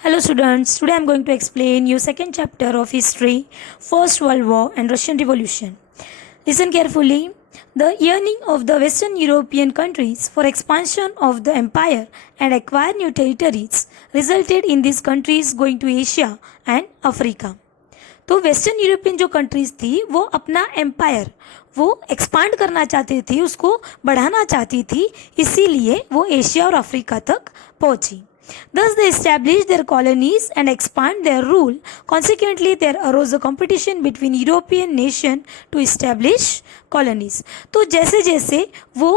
Hello students, today I am going to explain you second chapter of history, First World War and Russian Revolution. Listen carefully. The yearning of the Western European countries for expansion of the empire and acquire new territories resulted in these countries going to Asia and Africa. तो western European जो countries थी वो अपना empire वो expand करना चाहती थी, उसको बढ़ाना चाहती थी, इसीलिए वो एशिया और अफ्रीका तक पहुंची. Thus they established their colonies and expand their rule. Consequently, there arose a competition between European nation to establish colonies. तो जैसे जैसे वो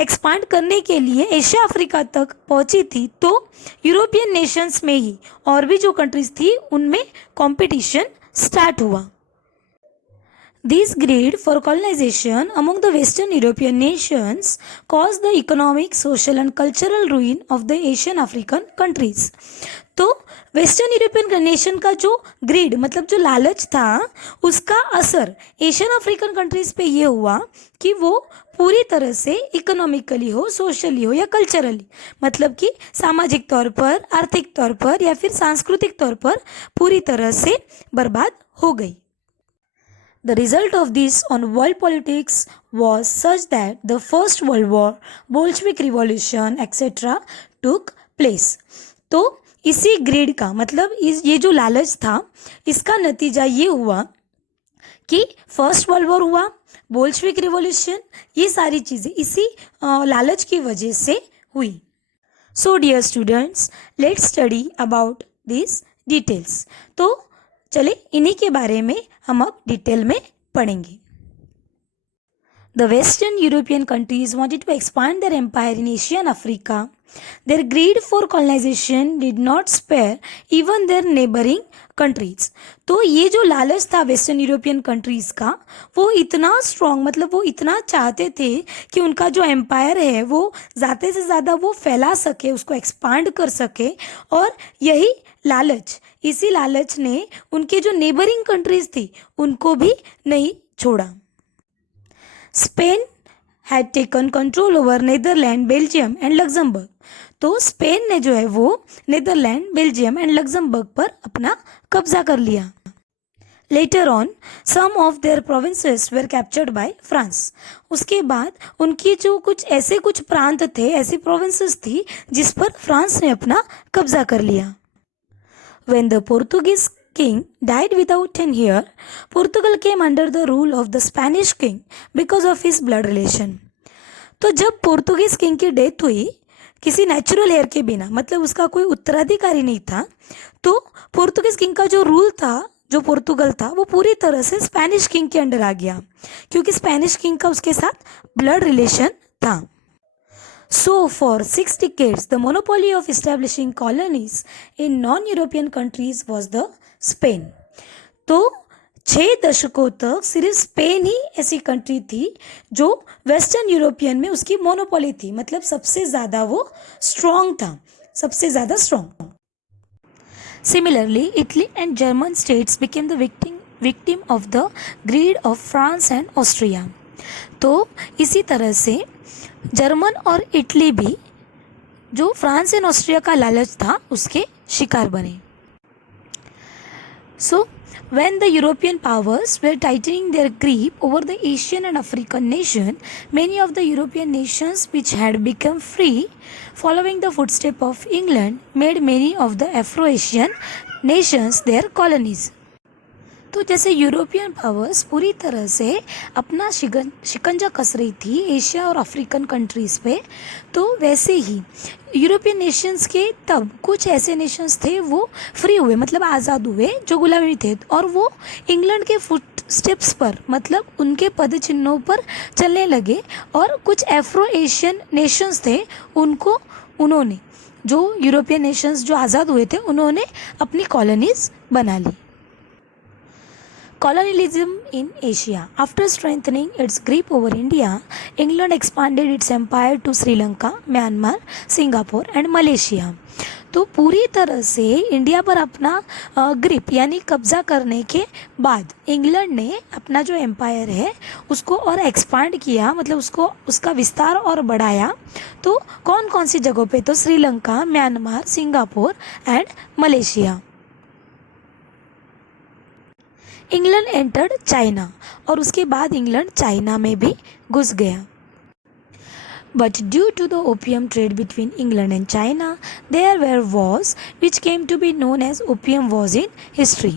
एक्सपांड करने के लिए एशिया अफ्रीका तक पहुंची थी तो यूरोपियन नेशंस में ही और भी जो कंट्रीज थी उनमें कंपटीशन स्टार्ट हुआ. This greed for colonization among the Western European nations caused the economic, social and cultural ruin of the Asian African countries. तो वेस्टर्न यूरोपियन नेशन का जो ग्रीड मतलब जो लालच था उसका असर एशियन अफ्रीकन कंट्रीज पे ये हुआ कि वो पूरी तरह से इकोनॉमिकली हो, सोशली हो या कल्चरली मतलब कि सामाजिक तौर पर, आर्थिक तौर पर या फिर सांस्कृतिक तौर पर पूरी तरह से बर्बाद हो गई. The result of this on world politics was such that the First World War, Bolshevik Revolution, etc. took place. तो इसी ग्रीड का मतलब ये जो लालच था इसका नतीजा ये हुआ कि फर्स्ट वर्ल्ड वॉर हुआ, बोल्शेविक रिवॉल्यूशन, ये सारी चीज़ें इसी लालच की वजह से हुई. So dear students, let's study about this details. तो चले इन्हीं के बारे में हम अब डिटेल में पढ़ेंगे. The Western European countries wanted to expand their empire in Asia and Africa. Their greed for colonization did not spare even their neighboring countries. तो ये जो लालच था वेस्टर्न यूरोपियन कंट्रीज़ का वो इतना स्ट्रॉन्ग मतलब वो इतना चाहते थे कि उनका जो एम्पायर है वो ज़्यादा से ज़्यादा वो फैला सके, उसको एक्सपांड कर सके और यही लालच इसी लालच ने उनके जो नेबरिंग कंट्रीज़ थी उनको भी नहीं छोड़ा. Spain had taken control over Netherland, Belgium and Luxembourg. तो स्पेन ने जो है वो नेदरलैंड, बेल्जियम एंड लग्जमबर्ग पर अपना कब्जा कर लिया. Later on some of their provinces were captured by France. उसके बाद उनकी जो कुछ प्रांत थे, ऐसी प्रोविंसेस थी जिस पर फ्रांस ने अपना कब्जा कर लिया. When the Portuguese king died without tenure, Portugal came under the rule of the Spanish king because of his blood relation. तो जब पोर्तुगीज किंग की डेथ हुई किसी नेचुरल हेयर के बिना मतलब उसका कोई उत्तराधिकारी नहीं था तो पोर्तुगीज किंग का जो रूल था, जो पोर्तुगल था वो पूरी तरह से स्पेनिश किंग के अंडर आ गया क्योंकि स्पेनिश किंग का उसके साथ ब्लड रिलेशन था. So for 6 decades, the monopoly of establishing colonies in non-European countries was the Spain. तो 6 दशकों तक सिर्फ स्पेन ही ऐसी कंट्री थी जो वेस्टर्न यूरोपियन में उसकी मोनोपोली थी मतलब सबसे ज़्यादा वो स्ट्रॉन्ग था, सबसे ज़्यादा strong. Similarly, Italy and German states became the victim of the greed of France and Austria. तो इसी तरह से जर्मन और इटली भी जो फ्रांस एंड ऑस्ट्रिया का लालच था उसके शिकार बने. सो when the European powers were tightening their grip over the Asian and African nation, many of the European nations which had become free following the footsteps of England made many of the Afro-Asian nations their colonies. तो जैसे European powers पूरी तरह से अपना शिकंजा कस रही थी Asia और अफ्रीकन कंट्रीज़ पे तो वैसे ही यूरोपियन नेशंस के तब कुछ ऐसे नेशंस थे वो फ्री हुए मतलब आज़ाद हुए जो गुलामी थे और वो इंग्लैंड के फुट स्टेप्स पर मतलब उनके पद चिन्हों पर चलने लगे और कुछ एफ्रो एशियन नेशंस थे उन्होंने जो यूरोपियन नेशंस जो आज़ाद हुए थे उन्होंने अपनी कॉलोनीज़ बना ली. Colonialism in Asia. After strengthening its grip over India, England expanded its empire to Sri Lanka, Myanmar, Singapore and Malaysia. तो पूरी तरह से इंडिया पर अपना ग्रिप यानी कब्जा करने के बाद इंग्लैंड ने अपना जो एम्पायर है उसको और एक्सपांड किया, मतलब उसको उसका विस्तार और बढ़ाया। तो कौन कौन सी जगहों पे? तो Sri Lanka, Myanmar, Singapore and Malaysia. England entered China, और उसके बाद इंग्लैंड चाइना में भी घुस गया। But due to the opium trade between England and China, there were wars which came to be known as opium wars in history.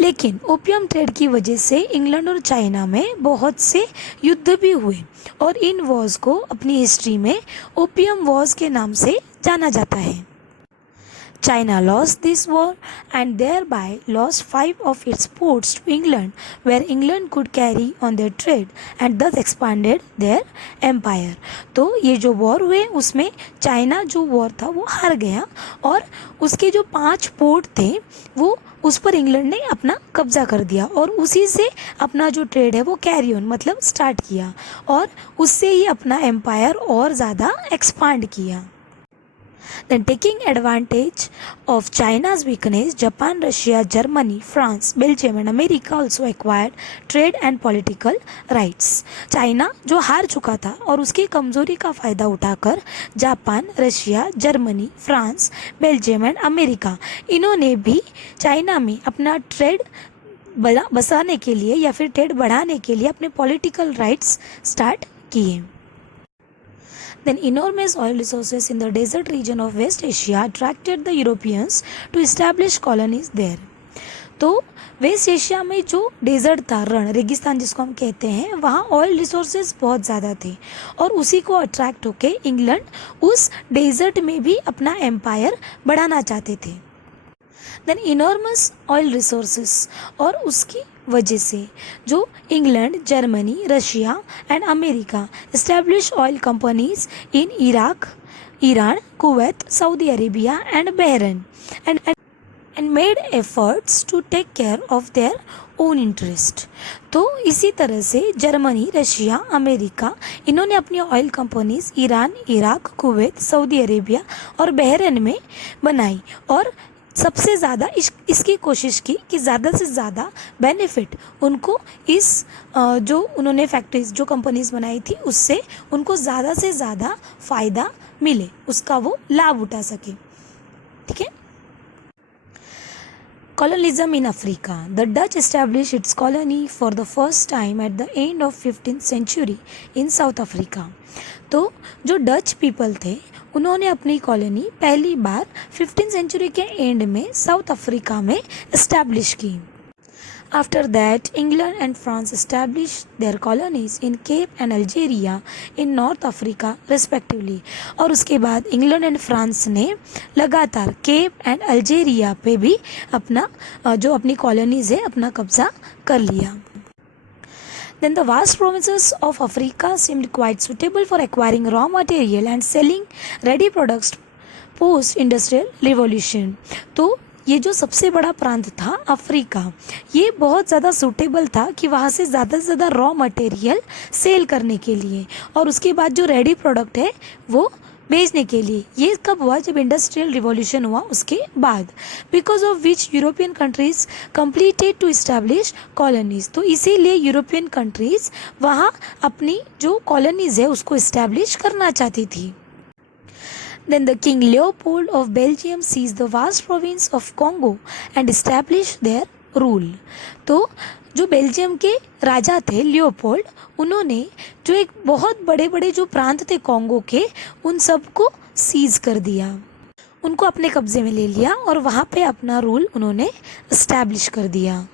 लेकिन opium trade की वजह से इंग्लैंड और चाइना में बहुत से युद्ध भी हुए, और इन वॉर्स को अपनी हिस्ट्री में ओपियम वॉर्स के नाम से जाना जाता है। China lost this war and thereby lost 5 of its ports to England, where England could carry on their trade and thus expanded their empire. तो ये जो वॉर हुए उसमें चाइना जो वॉर था वो हार गया, और उसके जो 5 पोर्ट थे वो उस पर इंग्लैंड ने अपना कब्जा कर दिया, और उसी से अपना जो ट्रेड है वो कैरी ऑन मतलब स्टार्ट किया, और उससे ही अपना एम्पायर और ज़्यादा एक्सपांड किया। Then taking advantage of China's weakness, Japan, Russia, Germany, France, Belgium and America also acquired trade and political rights. China जो हार चुका था और उसकी कमज़ोरी का फ़ायदा उठाकर Japan, Russia, Germany, France, Belgium and America, इन्होंने भी चाइना में अपना ट्रेड बसाने के लिए या फिर ट्रेड बढ़ाने के लिए अपने पॉलिटिकल राइट्स स्टार्ट किए। Then enormous oil resources in the desert region of West Asia attracted the Europeans to establish colonies there. तो वेस्ट एशिया में जो डेजर्ट था, रण रेगिस्तान जिसको हम कहते हैं, वहाँ ऑयल रिसोर्सेज बहुत ज़्यादा थे, और उसी को अट्रैक्ट होके इंग्लैंड उस डेजर्ट में भी अपना एम्पायर बढ़ाना चाहते थे। देन इनॉर्मस ऑयल रिसोर्सेस, और उसकी वजह से जो England, Germany, Russia and America establish oil companies in Iraq, Iran, Kuwait, Saudi Arabia and Bahrain and made efforts to take care of their own interest. तो इसी तरह से जर्मनी, रशिया, अमेरिका, इन्होंने अपनी oil companies Iran, Iraq, Kuwait, Saudi Arabia और Bahrain में बनाई, और सबसे ज़्यादा इसकी कोशिश की कि ज़्यादा से ज़्यादा बेनिफिट उनको इस जो उन्होंने फैक्ट्रीज जो कंपनीज बनाई थी उससे उनको ज़्यादा से ज़्यादा फ़ायदा मिले, उसका वो लाभ उठा सके। ठीक है। Colonialism in Africa. The Dutch established its colony for the first time at the end of 15th century in South Africa. तो जो डच पीपल थे उन्होंने अपनी कॉलोनी पहली बार 15th सेंचुरी के एंड में साउथ अफ्रीका में इस्टेब्लिश की। After that England and France establish their colonies in Cape and Algeria in North Africa respectively. और उसके बाद इंग्लैंड एंड फ्रांस ने लगातार केप एंड अल्जीरिया पे भी अपना जो अपनी कॉलोनीज है अपना कब्जा कर लिया। Then the vast provinces of Africa seemed quite suitable for acquiring raw material and selling ready products post-industrial revolution. तो ये जो सबसे बड़ा प्रांत था अफ्रीका, ये बहुत ज़्यादा सूटेबल था कि वहाँ से ज़्यादा रॉ मटेरियल सेल करने के लिए, और उसके बाद जो रेडी प्रोडक्ट है वो बेचने के लिए। ये कब हुआ? जब इंडस्ट्रियल रिवॉल्यूशन हुआ उसके बाद, because of which European countries completed to establish colonies. तो इसीलिए यूरोपियन कंट्रीज वहाँ अपनी जो कॉलोनीज है उसको इस्टेब्लिश करना चाहती थी। Then the King Leopold of Belgium seized the vast province of Congo and established their rule. तो जो बेल्जियम के राजा थे लियोपोल्ड, उन्होंने जो एक बहुत बड़े बड़े जो प्रांत थे कॉन्गो के, उन सबको सीज कर दिया, उनको अपने कब्जे में ले लिया और वहाँ पे अपना रूल उन्होंने इस्टेब्लिश कर दिया।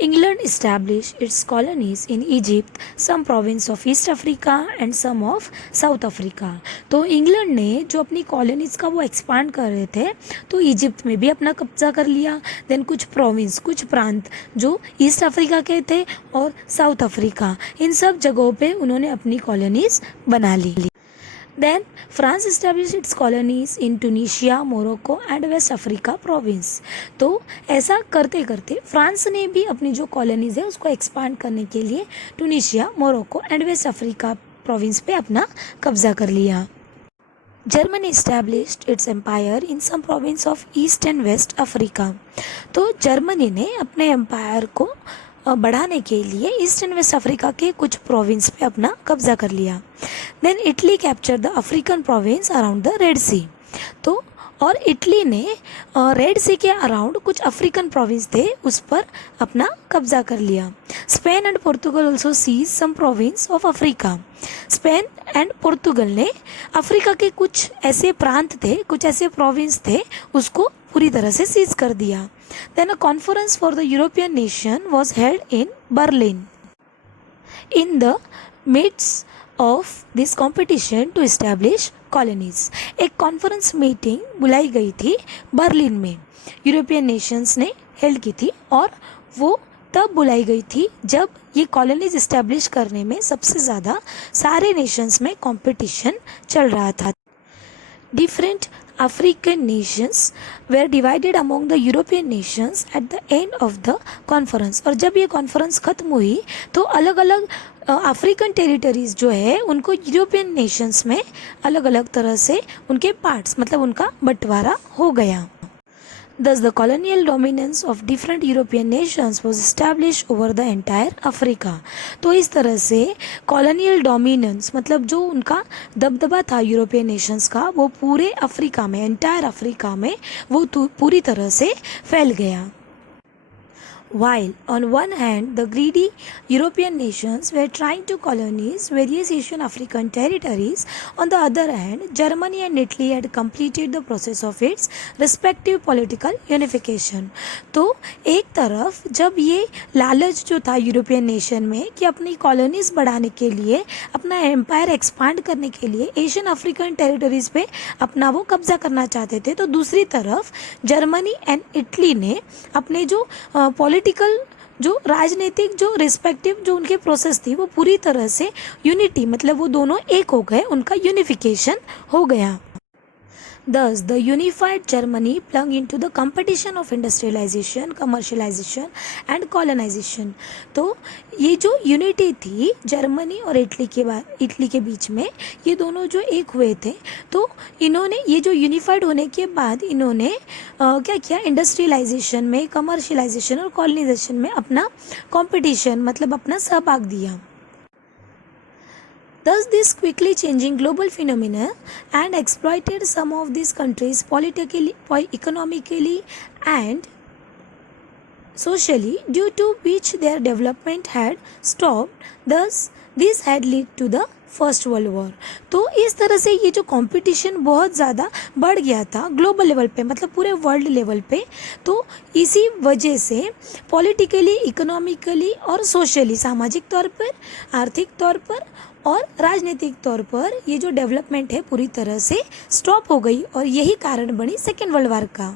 England established its colonies in Egypt, some province of East Africa and some of South Africa. तो इंग्लैंड ने जो अपनी कॉलोनीज़ का वो एक्सपांड कर रहे थे, तो इजिप्ट में भी अपना कब्जा कर लिया। देन कुछ प्रोविंस, कुछ प्रांत जो ईस्ट अफ्रीका के थे और साउथ अफ्रीका, इन सब जगहों पे उन्होंने अपनी कॉलोनीज़ बना ली। Then France established its colonies in Tunisia, Morocco and West Africa province. तो ऐसा करते करते फ्रांस ने भी अपनी जो कॉलोनीज़ है उसको एक्सपांड करने के लिए Tunisia, Morocco and West Africa province पे अपना कब्जा कर लिया। Germany established its empire in some province of East and West Africa. तो जर्मनी ने अपने एम्पायर को बढ़ाने के लिए ईस्ट एंड वेस्ट अफ्रीका के कुछ प्रोविंस पे अपना कब्जा कर लिया। Then Italy capture the African province around the Red Sea. तो और इटली ने रेड सी के अराउंड कुछ अफ्रीकन प्रोविंस थे उस पर अपना कब्जा कर लिया। Spain and Portugal also seize some province of Africa. Spain and Portugal ने अफ्रीका के कुछ ऐसे प्रांत थे, कुछ ऐसे प्रोविंस थे, उसको पूरी तरह से सीज कर दिया। Then a conference for the European nation was held in Berlin. In the mids of this competition to establish colonies. एक कॉन्फ्रेंस मीटिंग बुलाई गई थी बर्लिन में, यूरोपियन नेशंस ने हेल्ड की थी, और वो तब बुलाई गई थी जब ये कॉलोनीज इस्टेब्लिश करने में सबसे ज़्यादा सारे नेशंस में कंपटीशन चल रहा था। Different African nations were divided among the European nations at the end of the conference। और जब ये कॉन्फ्रेंस ख़त्म हुई तो अलग अलग अफ्रीकन टेरिटरीज़ जो है उनको यूरोपियन नेशंस में अलग अलग तरह से उनके पार्ट्स मतलब उनका बंटवारा हो गया। Thus the colonial dominance of different European nations was established over the entire Africa। तो इस तरह से colonial dominance मतलब जो उनका दबदबा था यूरोपियन नेशंस का वो पूरे अफ्रीका में, एंटायर अफ्रीका में वो पूरी तरह से फैल गया। While on one hand the greedy European nations were trying to colonize various Asian African territories, on the other hand Germany and Italy had completed the process of its respective political unification। तो एक तरफ जब ये लालच जो था European nation में कि अपनी कॉलोनीज बढ़ाने के लिए, अपना एम्पायर एक्सपांड करने के लिए एशियन अफ्रीकन टेरिटरीज पे अपना वो कब्जा करना चाहते थे, तो दूसरी तरफ जर्मनी एंड इटली ने अपने जो पॉलिटिकल जो राजनीतिक जो रिस्पेक्टिव जो उनके प्रोसेस थी वो पूरी तरह से यूनिटी मतलब वो दोनों एक हो गए, उनका यूनिफिकेशन हो गया। Thus, the unified Germany plunged into the competition of industrialization, commercialization and colonization। तो ये जो यूनिटी थी जर्मनी और इटली के बीच में, ये दोनों जो एक हुए थे, तो इन्होंने ये जो यूनिफाइड होने के बाद इन्होंने क्या किया, इंडस्ट्रियलाइजेशन में, कमर्शियलाइजेशन और कॉलोनाइजेशन में अपना कंपटीशन मतलब अपना सहभाग दिया। Thus, this quickly changing global phenomena and exploited some of these countries politically, economically and socially, due to which their development had stopped। Thus, this had led to the first world war. तो इस तरह से ये जो competition बहुत ज़्यादा बढ़ गया था ग्लोबल लेवल पे मतलब पूरे वर्ल्ड लेवल पे, तो इसी वजह से पॉलिटिकली, इकोनॉमिकली और सोशली, सामाजिक तौर पर, आर्थिक तौर पर और राजनीतिक तौर पर ये जो डेवलपमेंट है पूरी तरह से स्टॉप हो गई, और यही कारण बनी सेकेंड वर्ल्ड वॉर का।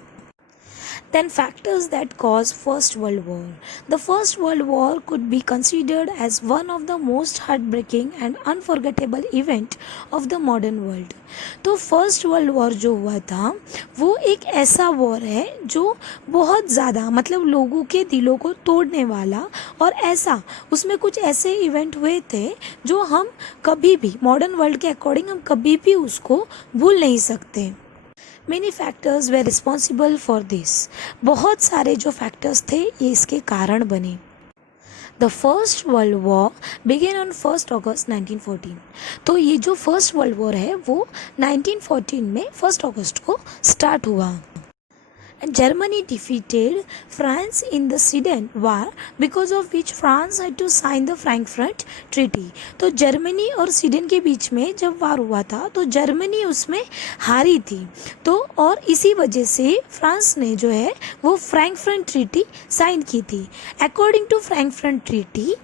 Then factors that caused First World War। The First World War could be considered as one of the most heartbreaking and unforgettable event of the modern world। तो first world war जो हुआ था वो एक ऐसा war है जो बहुत ज़्यादा मतलब लोगों के दिलों को तोड़ने वाला, और ऐसा उसमें कुछ ऐसे इवेंट हुए थे जो हम कभी भी मॉडर्न वर्ल्ड के अकॉर्डिंग हम कभी भी उसको भूल नहीं सकते। Many factors were responsible for this। बहुत सारे जो फैक्टर्स थे ये इसके कारण बने। The First World War began on 1st August 1914। तो ये जो फर्स्ट वर्ल्ड वॉर है वो 1914 में 1 अगस्त को स्टार्ट हुआ। And Germany defeated France in the Sedan War, because of which France had to sign the Frankfurt Treaty। तो जर्मनी और स्वीडन के बीच में जब वार हुआ था तो जर्मनी उसमें हारी थी, तो और इसी वजह से फ्रांस ने जो है वो फ्रैंकफर्ट ट्रीटी साइन की थी। According to Frankfurt treaty,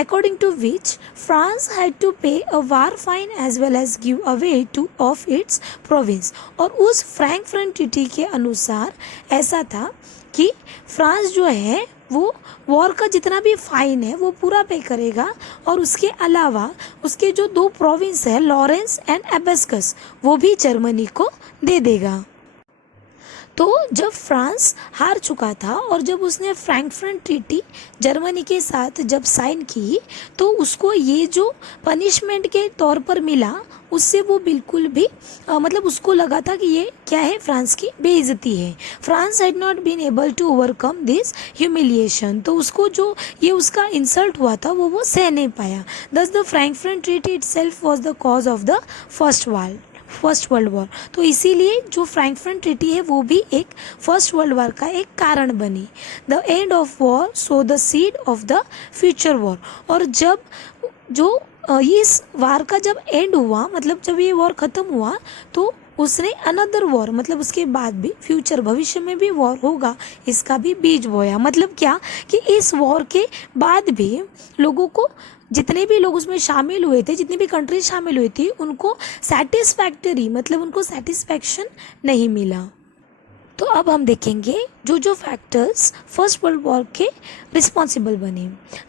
according to which France had to pay a war fine as well as give away to of its province। और उस फ्रैंकफर्ट ट्रीटी के अनुसार ऐसा था कि फ्रांस जो है वो वॉर का जितना भी फाइन है वो पूरा पे करेगा, और उसके अलावा उसके जो 2 प्रोविंस है लॉरेंस एंड एबेस्कस वो भी जर्मनी को दे देगा। तो जब फ्रांस हार चुका था और जब उसने फ्रैंकफर्ट ट्रीटी जर्मनी के साथ जब साइन की, तो उसको ये जो पनिशमेंट के तौर पर मिला, उससे वो बिल्कुल भी मतलब उसको लगा था कि ये क्या है, फ्रांस की बेइज्जती है। France had not been able to overcome this humiliation, तो उसको जो ये उसका इंसल्ट हुआ था वो सह नहीं पाया। दस the Frankfurt treaty itself was the cause of the first world war. तो इसीलिए जो फ्रैंकफर्ट ट्रीटी है वो भी एक फर्स्ट वर्ल्ड वॉर का एक कारण बनी। The end of war so the seed of the future war. और जब जो इस वार का जब एंड हुआ, मतलब जब ये वॉर ख़त्म हुआ, तो उसने अनदर वॉर, मतलब उसके बाद भी फ्यूचर भविष्य में भी वॉर होगा, इसका भी बीज बोया। मतलब क्या कि इस वॉर के बाद भी लोगों को, जितने भी लोग उसमें शामिल हुए थे, जितनी भी कंट्रीज शामिल हुई थी, उनको सेटिस्फैक्टरी, मतलब उनको सेटिस्फैक्शन नहीं मिला। तो अब हम देखेंगे जो जो फैक्टर्स फर्स्ट वर्ल्ड वॉर के रिस्पॉन्सिबल बने।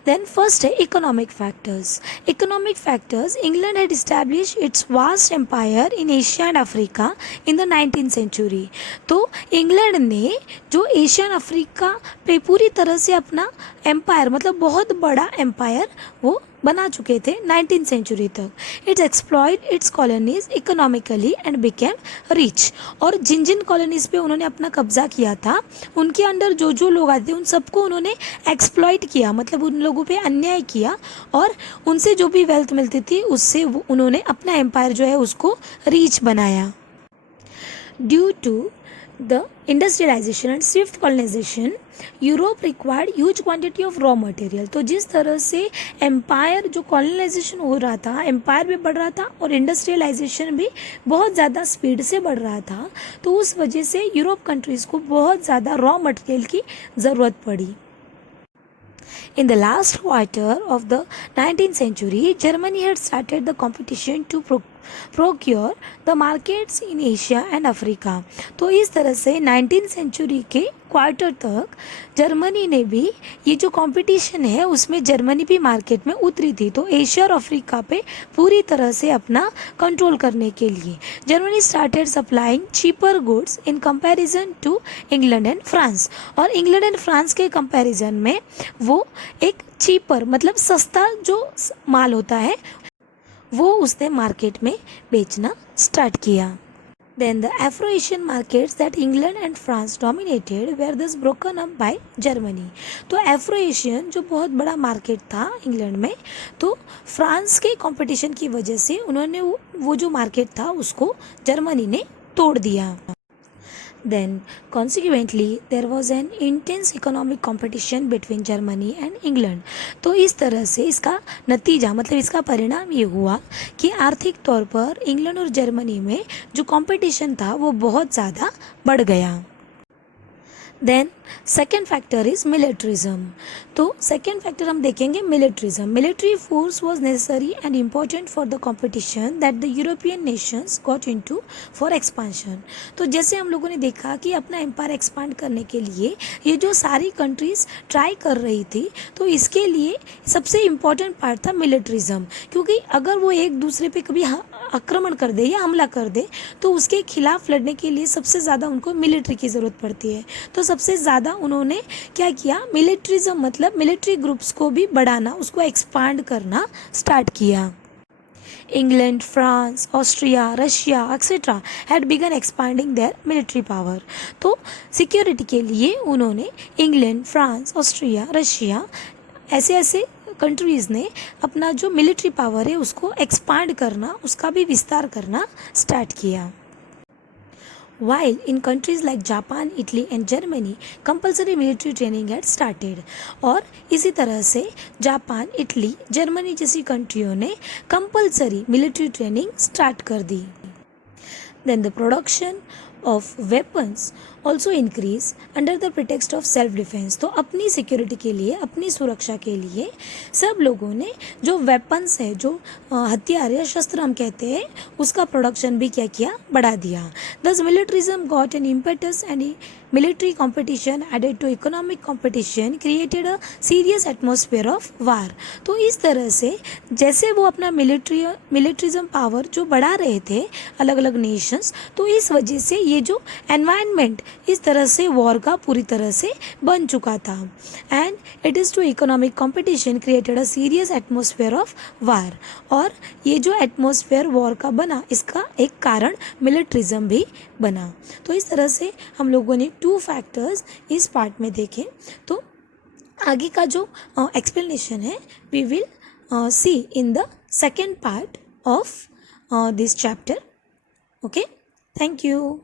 देन फर्स्ट है economic factors. Economic factors, England had establish its vast empire in Asia and Africa in the 19th century. तो इंग्लैंड ने जो एशिया एंड अफ्रीका पे पूरी तरह से अपना एम्पायर, मतलब बहुत बड़ा एम्पायर वो बना चुके थे 19th सेंचुरी तक। It's exploited it's colonies economically and became rich. और जिन जिन कॉलोनीज पे उन्होंने अपना कब्जा किया था, उनके अंडर जो जो लोग आते उन सबको उन्होंने एक्सप्लॉइट किया, मतलब उन लोगों पे अन्याय किया, और उनसे जो भी वेल्थ मिलती थी उससे उन्होंने अपना एम्पायर जो है उसको रिच बनाया। Due to the industrialization and swift colonization, Europe required huge quantity of raw material. तो जिस तरह से एम्पायर जो कॉलोनाइजेशन हो रहा था, एम्पायर भी बढ़ रहा था और इंडस्ट्रियलाइजेशन भी बहुत ज़्यादा स्पीड से बढ़ रहा था, तो उस वजह से यूरोप कंट्रीज़ को बहुत ज़्यादा रॉ मटेरियल की ज़रूरत पड़ी। In the last quarter of the 19th century, Germany had started the competition to procure the markets in Asia and Africa. तो इस तरह से 19th सेंचुरी के क्वार्टर तक जर्मनी ने भी ये जो कंपटीशन है उसमें जर्मनी भी मार्केट में उतरी थी, तो एशिया और अफ्रीका पे पूरी तरह से अपना कंट्रोल करने के लिए Germany started supplying cheaper goods in comparison to England and France. और इंग्लैंड एंड फ्रांस के कंपैरिजन में वो एक चीपर, मतलब सस्ता जो माल होता है वो उसने मार्केट में बेचना स्टार्ट किया। Then the Afro-Asian markets that England and France dominated were thus broken up by Germany. तो एफ्रो-एशियन जो बहुत बड़ा मार्केट था इंग्लैंड में, तो फ्रांस के कंपटीशन की वजह से उन्होंने वो जो मार्केट था उसको जर्मनी ने तोड़ दिया। Then, consequently, there was an intense economic competition between Germany and England. तो इस तरह से इसका नतीजा, मतलब इसका परिणाम ये हुआ कि आर्थिक तौर पर इंग्लैंड और जर्मनी में जो कंपटीशन था वो बहुत ज़्यादा बढ़ गया। Then second factor is militarism. तो सेकेंड फैक्टर हम देखेंगे militarism. Military force was necessary and important for the competition that the European nations got into for expansion. तो जैसे हम लोगों ने देखा कि अपना एम्पायर एक्सपांड करने के लिए ये जो सारी कंट्रीज़ ट्राई कर रही थी, तो इसके लिए सबसे इम्पॉर्टेंट पार्ट था मिलिट्रिज्म, क्योंकि अगर वो एक दूसरे पे कभी आक्रमण कर दे या हमला कर दे तो उसके खिलाफ लड़ने के लिए सबसे ज़्यादा उनको मिलिट्री की ज़रूरत पड़ती है। तो सबसे ज़्यादा उन्होंने क्या किया, मिलिट्रिज्म मतलब मिलिट्री ग्रुप्स को भी बढ़ाना, उसको एक्सपांड करना स्टार्ट किया। England, France, Austria, Russia etcetera had begun expanding their military power. तो सिक्योरिटी के लिए उन्होंने इंग्लैंड, फ्रांस, ऑस्ट्रिया, रशिया ऐसे ऐसे कंट्रीज़ ने अपना जो मिलिट्री पावर है उसको एक्सपांड करना, उसका भी विस्तार करना स्टार्ट किया। While in countries like Japan, Italy and Germany, compulsory military training had started. और इसी तरह से जापान, इटली, जर्मनी जैसी कंट्रियों ने कंपलसरी मिलिट्री ट्रेनिंग स्टार्ट कर दी। Then the production of weapons also increase under the pretext of self defense. तो अपनी security के लिए, अपनी सुरक्षा के लिए सब लोगों ने जो वेपन्स है, जो हथियार या शस्त्र हम कहते हैं, उसका प्रोडक्शन भी क्या किया, बढ़ा दिया। Thus militarism got an impetus and military competition added to economic competition created a serious atmosphere of war. तो इस तरह से जैसे वो अपना मिलिट्रिज्म पावर जो बढ़ा रहे थे अलग अलग नेशंस, तो इस वजह से ये जो एनवायरनमेंट इस तरह से वॉर का पूरी तरह से बन चुका था। And it is to economic competition created a serious atmosphere of war. और ये जो एटमोसफेयर वॉर का बना, इसका एक कारण मिलिट्रिज्म भी बना। तो इस तरह से हम लोगों ने 2 फैक्टर्स इस पार्ट में देखे। तो आगे का जो एक्सप्लेनेशन है we will see in the second part of this chapter. Okay, thank you.